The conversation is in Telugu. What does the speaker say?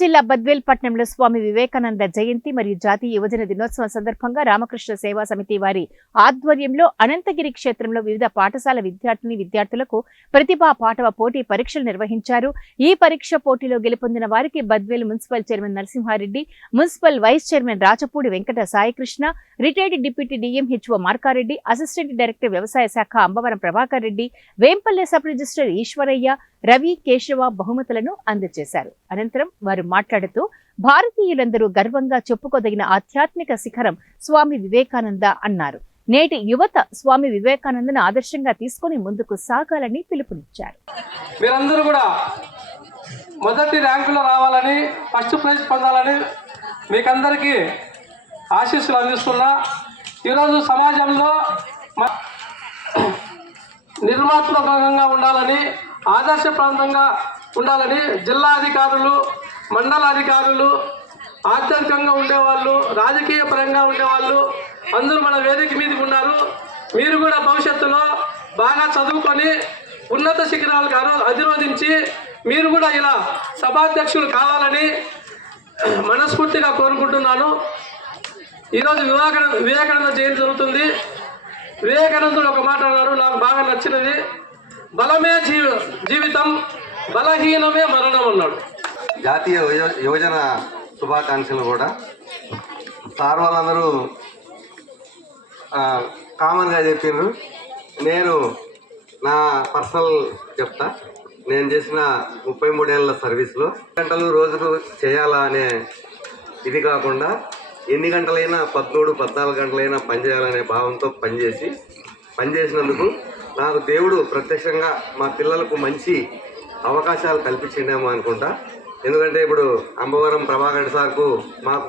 జిల్లా బద్వేల్ పట్టణంలో స్వామి వివేకానంద జయంతి మరియు జాతీయ యువజన దినోత్సవం సందర్భంగా రామకృష్ణ సేవా సమితి వారి ఆధ్వర్యంలో అనంతగిరి క్షేత్రంలో వివిధ పాఠశాల విద్యార్థులకు ప్రతిభా పాటవ పోటీ పరీక్షలు నిర్వహించారు. ఈ పరీక్ష పోటీలో గెలుపొందిన వారికి Badvel municipal chairman Narasimhareddy, municipal vice chairman Rachapudi Venkata Saikrishna, retired deputy DMHO Markareddy, assistant director వ్యవసాయ శాఖ అంబవరం ప్రభాకర్ రెడ్డి, వేంపల్లె సబ్ రిజిస్టర్ ఈశ్వరయ్య, రవి, కేశవ బహుమతులను అందజేశారు. అనంతరం వారు మాట్లాడుతూ భారతీయులందరూ గర్వంగా చెప్పుకోదగిన ఆధ్యాత్మిక శిఖరం స్వామి వివేకానంద అన్నారు. నేటి యువత స్వామి వివేకానందను ఆదర్శంగా తీసుకుని ముందుకు సాగాలని పిలుపునిచ్చారు. మీరందరూ కూడా మొదటి ర్యాంకులో రావాలని, ఫస్ట్ ప్రైజ్ పొందాలని మీకందరికీ ఆశీస్సులు అందిస్తున్నా. ఈరోజు సమాజంలో నిర్మాత్మకంగా ఉండాలని, ఆదర్శప్రాంతంగా ఉండాలని జిల్లా అధికారులు, మండల అధికారులు, ఆధ్యాత్మికంగా ఉండేవాళ్ళు, రాజకీయ పరంగా ఉండేవాళ్ళు అందరూ మన వేదిక మీదకి ఉన్నారు. మీరు కూడా భవిష్యత్తులో బాగా చదువుకొని ఉన్నత శిఖరాలకు అధిరోధించి మీరు కూడా ఇలా సభాధ్యక్షులు కావాలని మనస్ఫూర్తిగా కోరుకుంటున్నాను. ఈరోజు వివేకానంద జయంతి జరుగుతుంది. వివేకానందుడు ఒక మాట అన్నారు, నాకు బాగా నచ్చినది, బలమే జీవితం, బలహీనమే మరణం అన్నాడు. జాతీయ యువజన శుభాకాంక్షలు కూడా సార్ వాళ్ళందరూ కామన్గా చెప్పిండ్రు. నేను నా పర్సనల్ చెప్తా. నేను చేసిన 33 ఏళ్ళ సర్వీస్లో గంటలు రోజుకు చేయాలా అనే ఇది కాకుండా ఎన్ని గంటలైనా 13, 14 గంటలైనా పనిచేయాలనే భావంతో పనిచేసినందుకు నాకు దేవుడు ప్రత్యక్షంగా మా పిల్లలకు మంచి అవకాశాలు కల్పించిండేమో అనుకుంటా. ఎందుకంటే ఇప్పుడు అంబవరం ప్రభాకర్ సార్కు మాకు